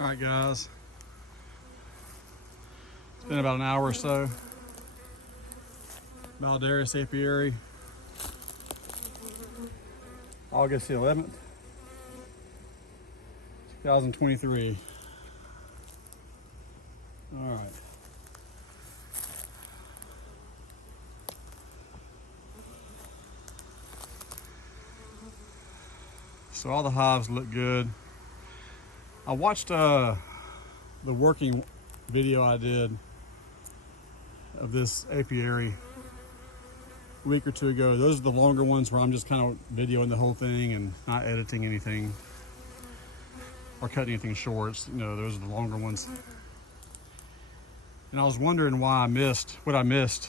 All right, guys. It's been about an hour or so. BALDERAS Apiary, August the 11th, 2023. All right. So all the hives look good. I watched the working video I did of this apiary a week or two ago. Those are the longer ones where I'm just kind of videoing the whole thing and not editing anything or cutting anything short. You know, those are the longer ones. And I was wondering why I missed what I missed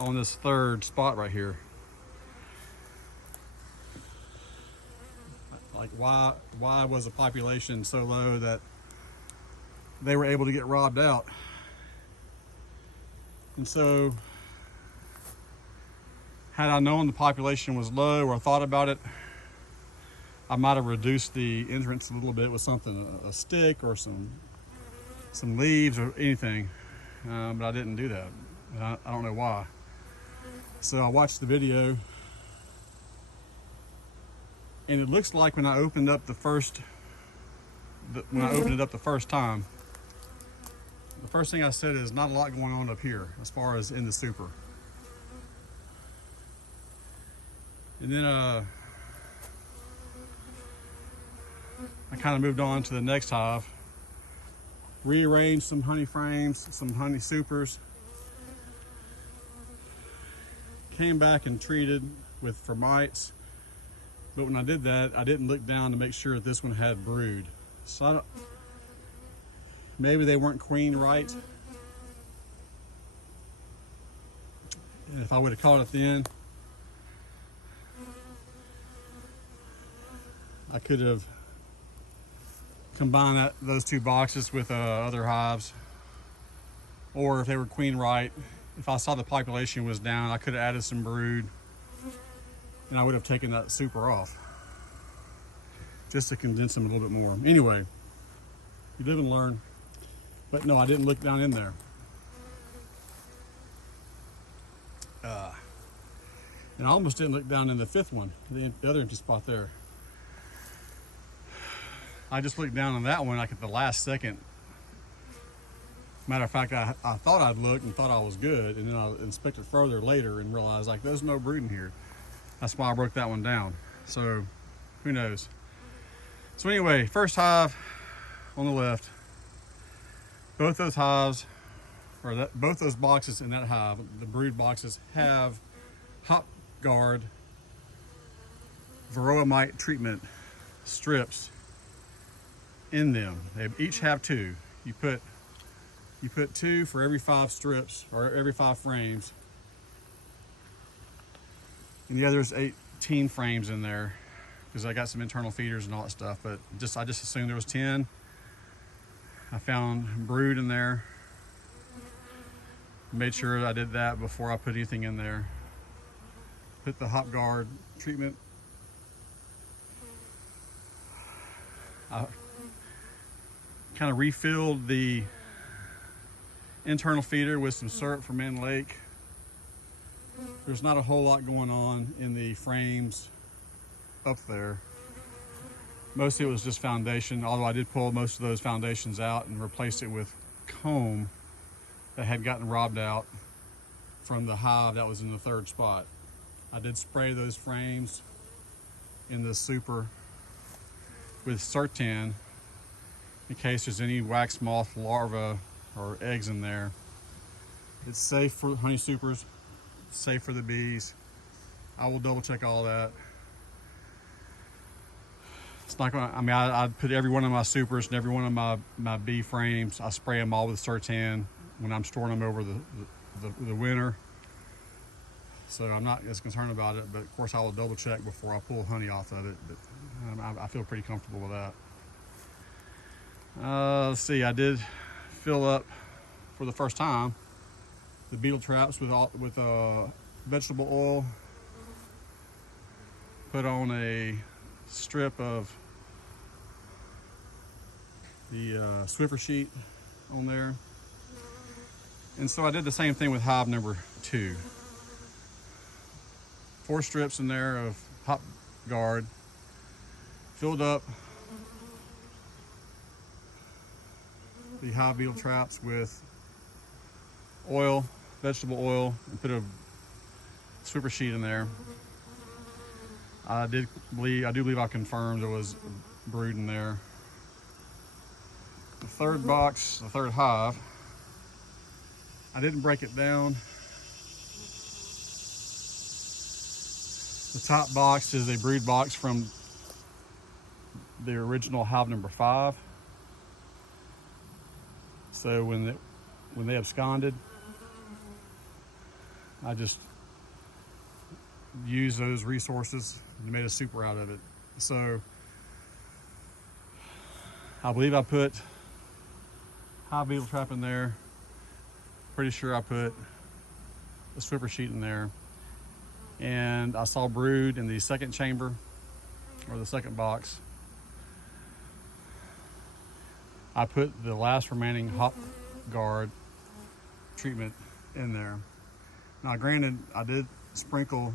on this third spot right here. Like why was the population so low that they were able to get robbed out? And so had I known the population was low or thought about it, I might have reduced the entrance a little bit with something, a stick or some leaves or anything, but I didn't do that. I don't know why. So I watched the video, and it looks like when I opened up the first time, the first thing I said is not a lot going on up here as far as in the super. And then I kind of moved on to the next hive, rearranged some honey frames, some honey supers, came back and treated for mites. But when I did that, I didn't look down to make sure that this one had brood. So maybe they weren't queen right. And if I would have caught it then, I could have combined those two boxes with other hives. Or if they were queen right, if I saw the population was down, I could have added some brood, and I would have taken that super off just to condense them a little bit more. Anyway, you live and learn. But no, I didn't look down in there. And I almost didn't look down in the fifth one, the other empty spot there. I just looked down on that one like at the last second. Matter of fact, I thought I'd looked and thought I was good, and then I inspected further later and realized like there's no brood in here. That's why I broke that one down. So who knows? So anyway, first hive on the left. Both those hives, or both those boxes in that hive, the brood boxes, have hop guard varroa mite treatment strips in them. They each have two. You put two for every 5 strips or every 5 frames, and the other's 18 frames in there because I got some internal feeders and all that stuff. But I just assumed there was 10. I found brood in there. Made sure I did that before I put anything in there. Put the hop guard treatment. I kind of refilled the internal feeder with some syrup from Mann Lake. There's not a whole lot going on in the frames up there. Mostly it was just foundation, although I did pull most of those foundations out and replace it with comb that had gotten robbed out from the hive that was in the third spot. I did spray those frames in the super with Sertan in case there's any wax moth larvae or eggs in there. It's safe for honey supers, safe for the bees. I will double check all that. It's not gonna, I mean, I put every one of my supers and every one of my bee frames, I spray them all with Sertan when I'm storing them over the winter. So I'm not as concerned about it, but of course I will double check before I pull honey off of it. But I feel pretty comfortable with that. Let's see, I did fill up for the first time the beetle traps with vegetable oil. Put on a strip of the Swiffer sheet on there. And so I did the same thing with hive number 2. 4 strips in there of hop guard, filled up the hive beetle traps with oil, vegetable oil, and put a Swiffer sheet in there. I do believe I confirmed there was brood in there. The third box, the third hive, I didn't break it down. The top box is a brood box from the original hive number 5. So when they absconded, I just used those resources and made a super out of it. So I believe I put hive beetle trap in there. Pretty sure I put a Swiffer sheet in there. And I saw brood in the second chamber, or the second box. I put the last remaining hop guard treatment in there. Now granted, I did sprinkle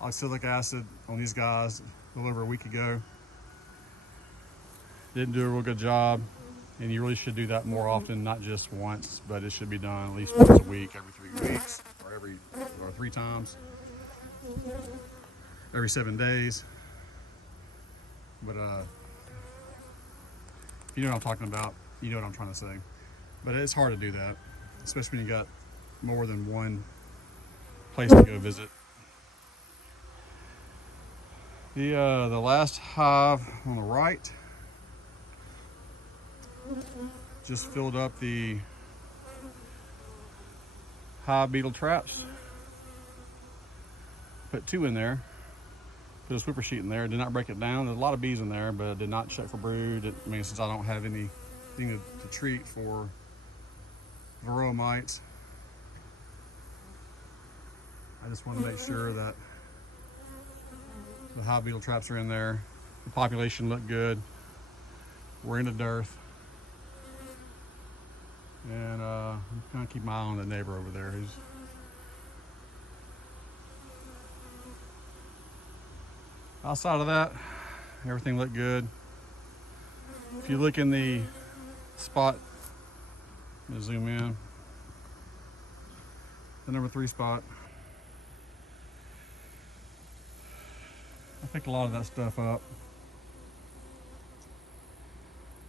oxalic acid on these guys a little over a week ago. Didn't do a real good job, and you really should do that more often, not just once, but it should be done at least once a week, every 3 weeks, or 3 times, every 7 days. But you know what I'm talking about, you know what I'm trying to say. But it's hard to do that, especially when you got more than one place to go visit. The last hive on the right just filled up the hive beetle traps. Put 2 in there. Put a Swiffer sheet in there. Did not break it down. There's a lot of bees in there, but I did not check for brood. I mean, since I don't have anything to treat for varroa mites, I just want to make sure that the hive beetle traps are in there. The population looked good. We're in a dearth. And I'm kind of keep my eye on the neighbor over there. Outside of that, everything looked good. If you look in the spot, I'm gonna zoom in, the number 3 spot, I picked a lot of that stuff up.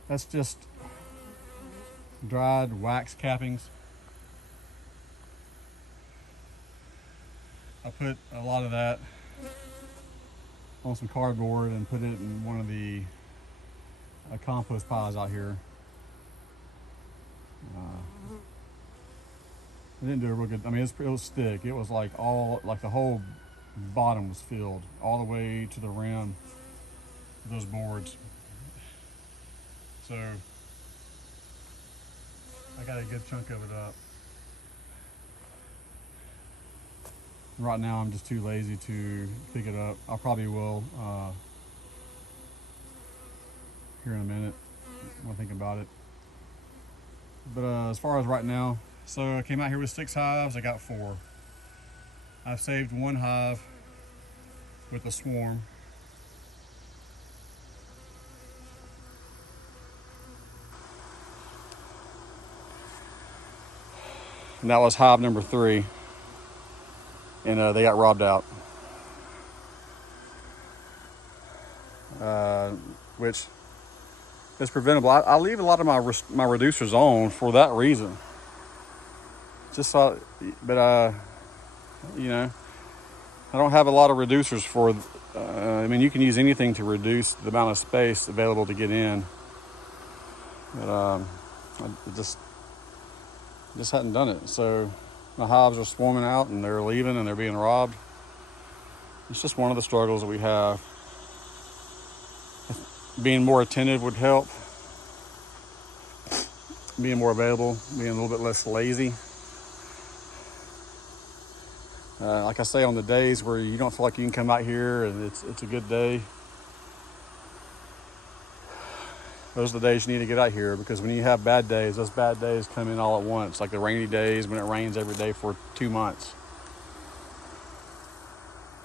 That's just dried wax cappings. I put a lot of that on some cardboard and put it in one of the compost piles out here. It didn't do a real good. I mean, it was thick. It was like the whole bottom was filled all the way to the rim of those boards. So I got a good chunk of it up. Right now I'm just too lazy to pick it up. I probably will here in a minute when I think about it. But as far as right now, so I came out here with 6 hives, I got 4. I've saved 1 hive with a swarm. And that was hive number 3. And they got robbed out. Which is preventable. I leave a lot of my reducers on for that reason. Just so, but you know, I don't have a lot of reducers for. I mean, you can use anything to reduce the amount of space available to get in. But I just hadn't done it. So my hives are swarming out and they're leaving and they're being robbed. It's just one of the struggles that we have. Being more attentive would help. Being more available, being a little bit less lazy. Like I say, on the days where you don't feel like you can come out here and it's a good day, those are the days you need to get out here, because when you have bad days, those bad days come in all at once, like the rainy days when it rains every day for 2 months.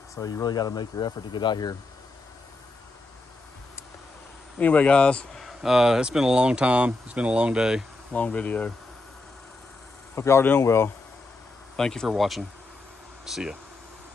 So you really got to make your effort to get out here. Anyway, guys, it's been a long time. It's been a long day, long video. Hope y'all are doing well. Thank you for watching. See ya.